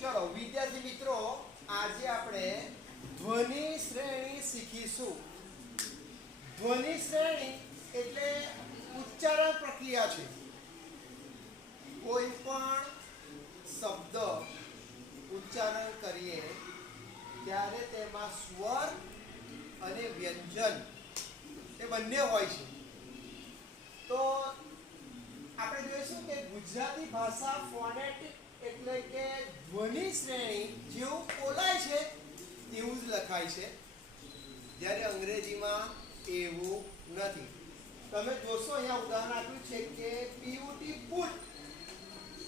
ચલો, વિદ્યાર્થી મિત્રો, આજે આપણે ધ્વનિ શ્રેણી શીખીશું. ધ્વનિ શ્રેણી એટલે ઉચ્ચારણ પ્રક્રિયા છે. કોઈ પણ શબ્દ ઉચ્ચારણ કરીએ, ત્યારે તેમાં સ્વર અને વ્યંજન એ બંને હોય છે. તો આપણે જોઈશું કે ગુજરાતી ભાષા ફોનેટિક એટલે કે ધ્વનિ શ્રેણી જેવું બોલાય છે તેવું જ લખાય છે. જ્યારે અંગ્રેજીમાં એવું નથી. તમે જોશો અહીંયા ઉદાહરણ આપ્યું છે કે પીયુટી પુટ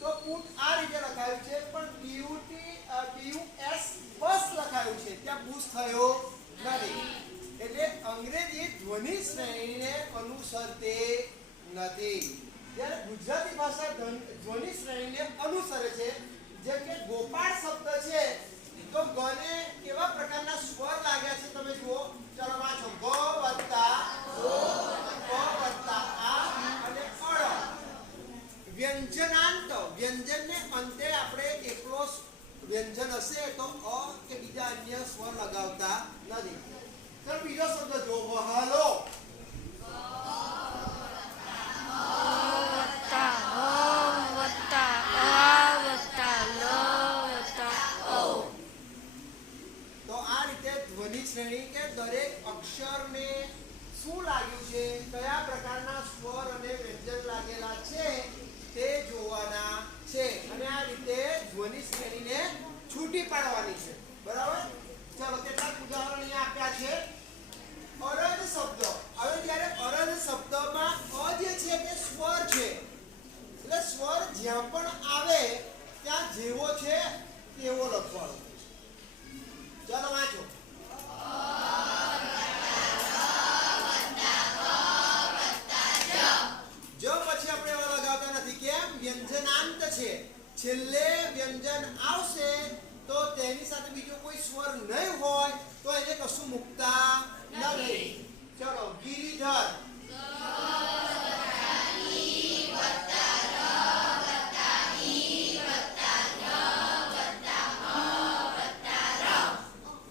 તો પુટ આ રીતે લખાયું છે, પણ પીયુટી પીયુએસ બસ લખાયું છે. ત્યાં બુસ થયો નથી. એટલે અંગ્રેજી ધ્વનિ શ્રેણીને અનુસરતે નથી. જ્યારે ગુજરાતી ભાષા ધ્વનિ શ્રેણીને અનુસરે છે. જેમ કે ગોપાળ શબ્દ છે, તો ગને કેવા પ્રકારના સ્વર લાગ્યા છે તમે જુઓ. ચલો વાંચો ગ, વત્તા ગ વત્તા, આ, અને અળ. વ્યંજનાંત. વ્યંજનને અંતે આપણે એકલો વ્યંજન હશે તો અ કે બીજા અન્ય સ્વર લગાવતા નથી. ચાલો બીજો શબ્દ જો વહાલો વત્તા હ વત્તા આ વત્તા લ વત્તા ઓ તો આ રીતે ધ્વનિ શ્રેણી કે દરેક અક્ષરને શું લાગ્યું છે? કયા પ્રકારના સ્વર અને વ્યંજન લાગેલા છે? તે જોવાના છે. અને આ રીતે ધ્વનિ શ્રેણીને છૂટી પાડવાની છે. બરાબર? ચાલો, કેટલાક ઉદાહરણ અહીંયા આપ્યા છે. અરદ શબ્દ. હવે જ્યારે અરદ શબ્દમાં અ જે છે તે સ્વર છે. એટલે સ્વર જ્યાં પણ આવે, ત્યાં જેવો છે, તેવો લખવાનો. ચાલો, વાંચો. છેલ્લે વ્યંજન આવશે તો તેની સાથે બીજો કોઈ સ્વર નહીં હોય તો એને કશું મૂકતા નથી ચલો ગિરિધર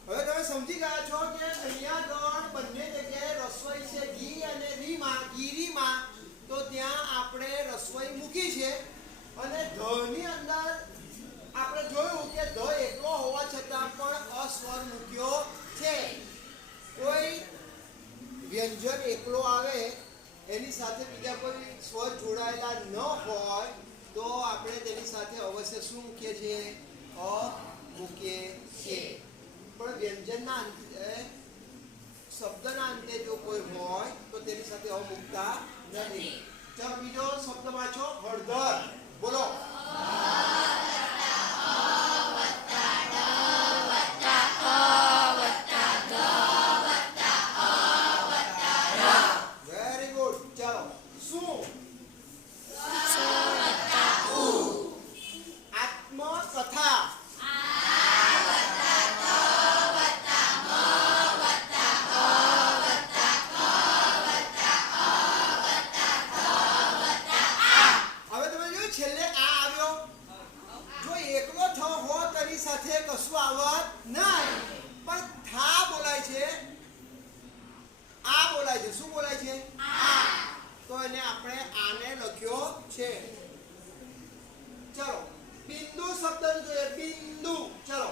હવે તમે સમજી ગયા છો કે અહીંયા આગળ બંને જગ્યાએ રસોઈ છે ઘી અને રીમાં ગીરીમાં તો ત્યાં આપણે રસોઈ મૂકી છે અને ધની અંદર આપણે જોયું કે ધ એકલો હોવા છતાં પણ અસ્વર મૂક્યો છે. કોઈ વ્યંજન એકલો આવે, એની સાથે બીજા કોઈ સ્વર જોડાયેલા ન હોય, તો આપણે તેની સાથે અવશ્ય શું મૂકીએ છીએ? અ મૂકીએ છીએ. પણ વ્યંજનના અંતે, શબ્દના અંતે જો કોઈ હોય, તો તેની સાથે અ મૂકતા નથી. ચાલો બીજો શબ્દ વાંચો? હળદર. બોલો. ચલો. બિંદુ શબ્દ જોઈએ. બિંદુ. ચલો.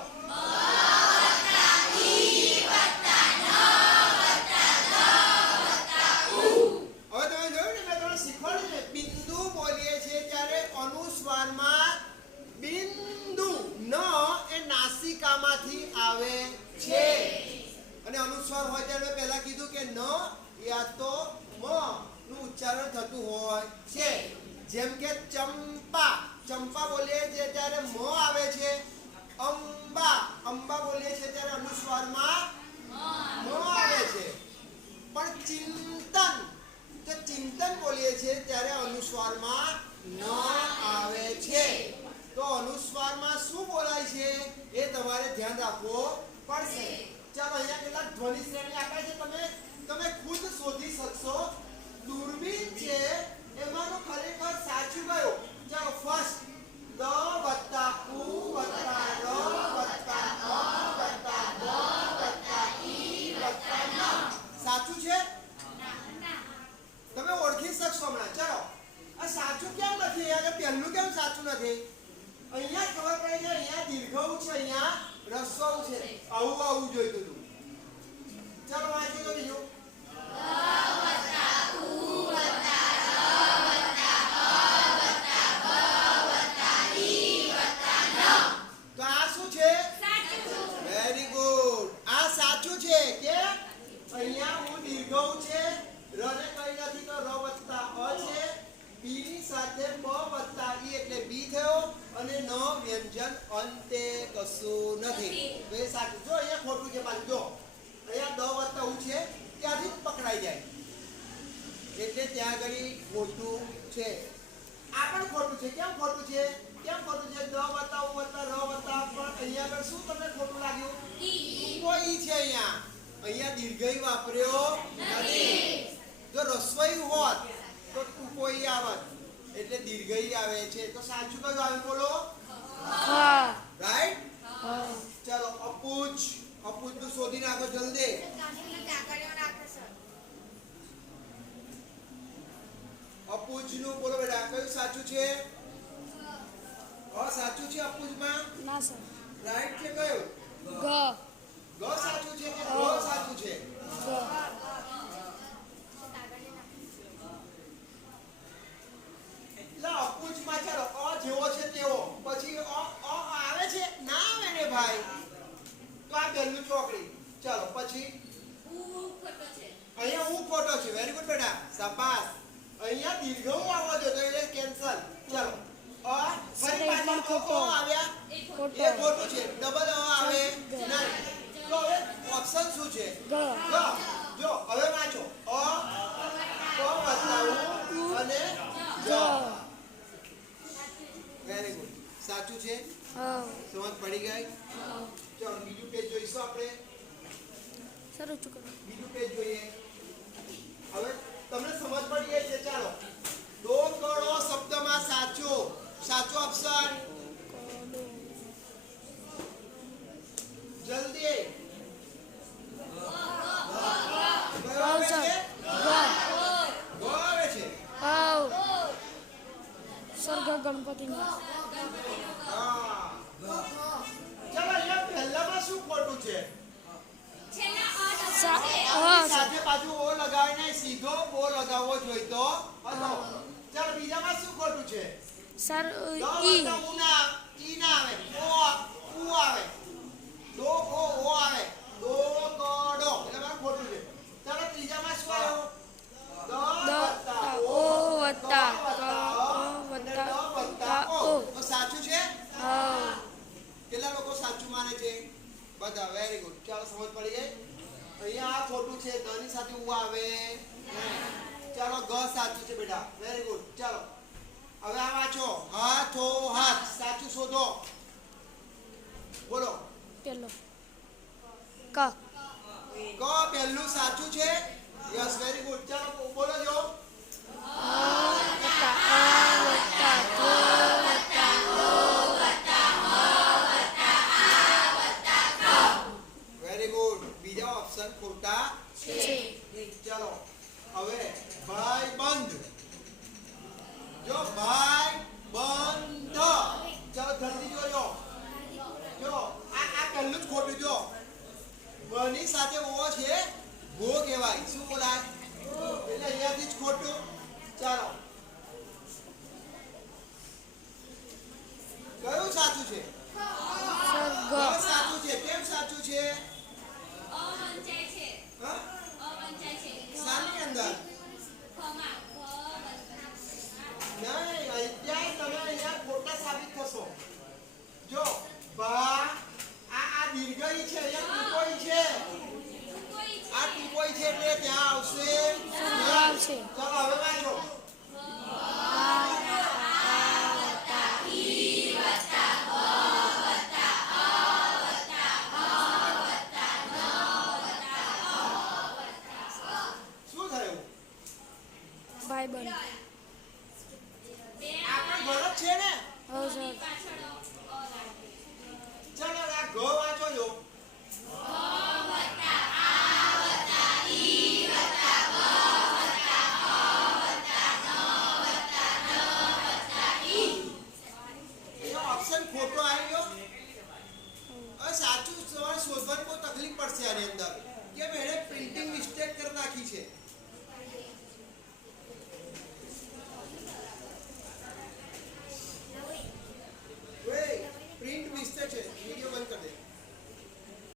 ને એ નાસિકામાંથી આવે છે. અને અનુસ્વાર હોય મેં પહેલા કીધું કે ન યા તો મ નું ઉચ્ચારણ થતું હોય છે. જેમ કે ચંપા ચંપા બોલીએ છીએ ત્યારે મો આવે છે. અંબા અંબા બોલીએ છીએ ત્યારે અનુસ્વારમાં મો આવે છે. પણ ચિંતન, તો ચિંતન બોલીએ છીએ ત્યારે અનુસ્વારમાં ન આવે છે. તો અનુસ્વારમાં શું બોલાય છે એ તમારે ધ્યાન રાખવો પડશે. ચાલો અહીંયા કેટલાક ધ્વનિ શ્રેણી આપ્યા છે. તમે તમે ખુદ શોધી શકશો. દૂરબીન છે, એમાંનો ખરેખર સાચું કયું ચાલો ફર્સ્ટ દ વત્તા ઉ વત્તા ર નથી અહીંયા જ ખબર પડી કે અહીંયા દીર્ઘઉ છે અહીંયા રસ્વઉ છે. આવું આવું જોઈતું હતું. ચાલો વાંચી તો બીજું અહીંયા હું દીર્ઘઉ છે રને કઈ નથી તો ર વત્તા અ છે. બી ની સાથે બ વત્તા ઈ એટલે બી થયો અને ન વ્યંજન અંતે કશું નથી. તો એ સાચું. જો અહીંયા ખોટું છે પાછું જો. અહીંયા દ વત્તા ઉ છે ત્યાંથી પકડાઈ જાય. એટલે ત્યાં આગળ ખોટું છે. આ પણ ખોટું છે. કેમ ખોટું છે? કેમ ખોટું છે? દ વત્તા ઉ વત્તા ર વત્તા પણ અહીંયા આગળ શું તમને ખોટું લાગ્યું? કોઈ છે અહીંયા. અહીંયા દીર્ઘઈ વાપર્યો નથી. જો રસોઈ હોત તો કોઈ આવત. એટલે દીર્ઘઈ આવે છે. તો સાચું કયું આવે? બોલો. હા. રાઈટ ચલો અપુચ અપૂજ. અપૂજનું શોધી નાખો જલ્દી. અપુચનું બોલો બેટા કયું સાચું છે? અ સાચું છે અપૂજમાં? ના સર. રાઈટ છે કયું? ગ. ગ સાચું છે કે ગ સાચું છે ગ એટલે અપૂજમાં ચાલો અ જેવો છે તેવો પછી અ અ આવે છે ના આવે ને ભાઈ તો આ પહેલું ચોકડી ચાલો પછી અહીંયા હું ખોટો છે વેરી ગુડ બેટા શાબાશ અહીંયા આવવા દો તો એટલે કેન્સલ ચાલો અ ફરી પાછળ ખોટો. આવ્યા. એ ખોટું છે. ડબલ અ આવે. નહીં તો હવે ઓપ્શન શું છે? ગ જો હવે વાંચો. અ અને વેરી ગુડ સાચું છે? સમજ પડી ગઈ? ચાલો બીજું પેજ જોઈશું આપણે. સર બીજું પેજ જોઈએ. હવે તમને સમજ પડી ગઈ છે? ચાલો. દો કળો શબ્દમાં સાચો. સાચો ઓપ્શન જલ્દી. કયો આવે સર છે? ગ ગ આવે છે હા સર ગ ગણપતિની હા ચાલો અહીંયા પહેલામાં શું ખોટું છે સા હા સર સાથે બાજુ ઓ લગાવીને સીધો ઓ લગાવવો જોઈતો હતો ચાલો બીજામાં શું ખોટું છે સર દ ઈ વત્તા ઉ ના ઈ ના આવે ઓ ઉ આવે દો ઓ ઓ આવે દો કડો એટલે મારું ખોટું છે ચાલો ત્રીજામાં શું આવ્યું દ વત્તા ઓ વત્તા ક ઓ અને વત્તા ડ વત્તા કા ઓ ઓ તો સાચું છે કેટલા લોકો સાચું માને છે બધા વેરી ગુડ ચાલો સમજ પડી ગઈ અહીંયા આ ખોટું છે ગની સાથે ઉ આવે ચાલો ગ સાચું છે બેટા વેરી ગુડ ચાલો હવે આ વાંચો. હાથો હાથ. સાચું શોધો. બોલો. પેલો. ક. ક પહેલું સાચું છે? યસ વેરી ગુડ ચાલો બોલો જો. વેરી ગુડ બીજા ઓપ્શન ખોટા છે. ચાલો. હવે ભાઈ બંધ જો ભાઈ બંધ ચાલો જલ્દી જોજો જો આ આ પહેલું જ ખોટું જો બની સાથે ઓ છે ગો કહેવાય શું બોલાય એટલે અહીંયાથી જ ખોટું ચાલો સાચું છે? છે કેમ સાચું છે? શાની અંદર? નહીં અત્યારે તમે અહીંયા ખોટા સાબિત થશો. જો બા આ આ દીર્ઘઈ છે અહીંયા ટૂંકોઈ છે. આ ટૂંકોઈ છે એટલે ત્યાં આવશે આવશે. ભાઈ બન છે ને? હો સર. ચલો આ ગો વાંચો જો ખોટો આવી ગયો. હવે સાચું સવાલ શોધવાની બહુ તકલીફ પડશે આની અંદર. કે એણે પ્રિન્ટિંગ મિસ્ટેક કરી નાખી છે.